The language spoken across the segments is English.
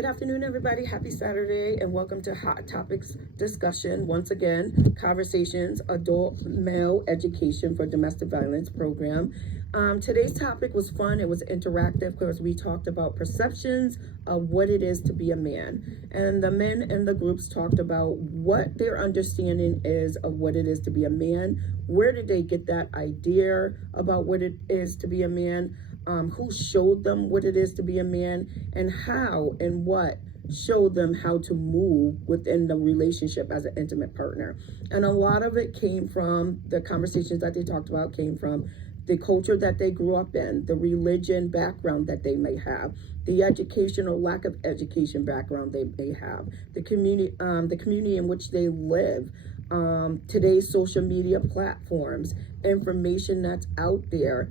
Good afternoon, everybody. Happy Saturday, and welcome to Hot Topics Discussion. Once again, Conversations, Adult Male Education for Domestic Violence Program. Today's topic was fun. It was interactive because we talked about perceptions of what it is to be a man. And the men in the groups talked about what their understanding is of what it is to be a man. Where did they get that idea about what it is to be a man? Who showed them what it is to be a man, and how and what showed them how to move within the relationship as an intimate partner. And a lot of it came from the conversations that they talked about, came from the culture that they grew up in, the religion background that they may have, the education or lack of education background they may have, the community in which they live, today's social media platforms, information that's out there,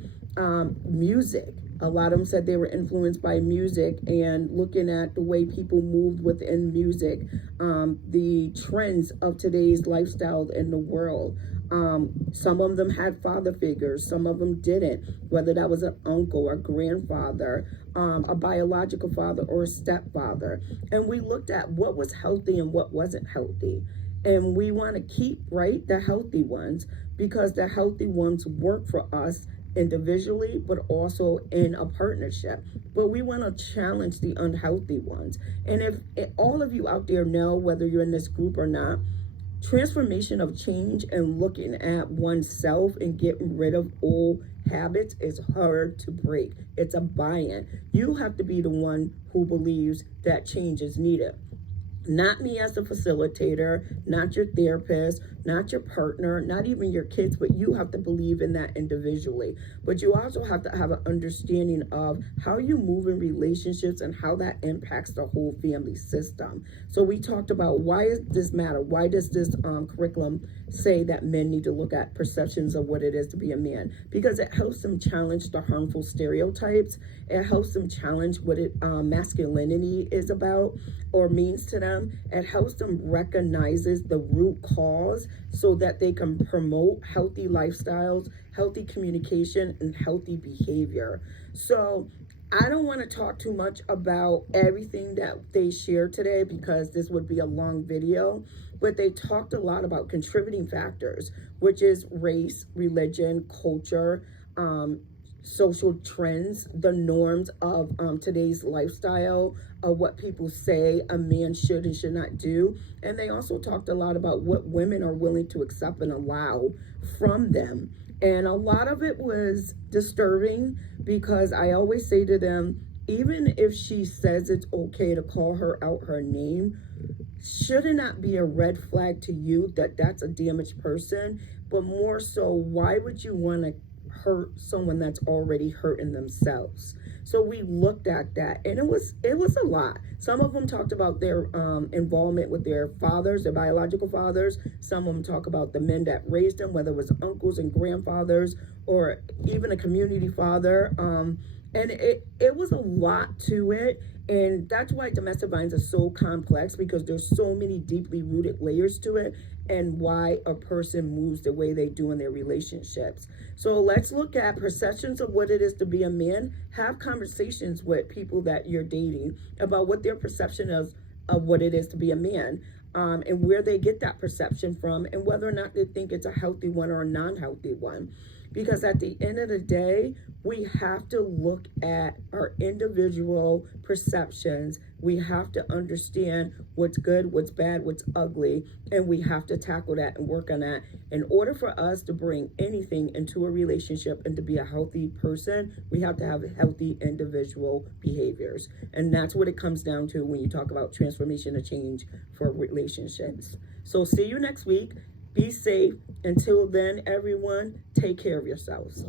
music. A lot of them said they were influenced by music and looking at the way people moved within music, the trends of today's lifestyle in the world. Some of them had father figures, some of them didn't, whether that was an uncle or grandfather, a biological father or a stepfather. And we looked at what was healthy and what wasn't healthy. And we want to keep, the healthy ones, because the healthy ones work for us individually, but also in a partnership. But we want to challenge the unhealthy ones. And if all of you out there know, whether you're in this group or not, transformation of change and looking at oneself and getting rid of old habits is hard to break. It's a buy-in. You have to be the one who believes that change is needed. Not me as a facilitator, not your therapist, not your partner, not even your kids, but you have to believe in that individually. But you also have to have an understanding of how you move in relationships and how that impacts the whole family system. So we talked about, why does this matter? Why does this curriculum say that men need to look at perceptions of what it is to be a man? Because it helps them challenge the harmful stereotypes. It helps them challenge what masculinity is about or means to them. It helps them recognizes the root cause so that they can promote healthy lifestyles, healthy communication, and healthy behavior. So I don't want to talk too much about everything that they shared today because this would be a long video, but they talked a lot about contributing factors, which is race, religion, culture, social trends, the norms of today's lifestyle, of what people say a man should and should not do. And they also talked a lot about what women are willing to accept and allow from them. And a lot of it was disturbing because I always say to them, even if she says it's okay to call her out her name, should it not be a red flag to you that that's a damaged person? But more so, why would you want to hurt someone that's already hurting themselves? So we looked at that, and it was a lot. Some of them talked about their involvement with their fathers, their biological fathers. Some of them talk about the men that raised them, whether it was uncles and grandfathers or even a community father. And it was a lot to it. And that's why domestic violence is so complex, because there's so many deeply rooted layers to it and why a person moves the way they do in their relationships. So let's look at perceptions of what it is to be a man. Have conversations with people that you're dating about what their perception is of what it is to be a man, and where they get that perception from, and whether or not they think it's a healthy one or a non-healthy one. Because at the end of the day, we have to look at our individual perceptions. We have to understand what's good, what's bad, what's ugly, and we have to tackle that and work on that. In order for us to bring anything into a relationship and to be a healthy person, we have to have healthy individual behaviors. And that's what it comes down to when you talk about transformation and change for relationships. So see you next week. Be safe. Until then, everyone, take care of yourselves.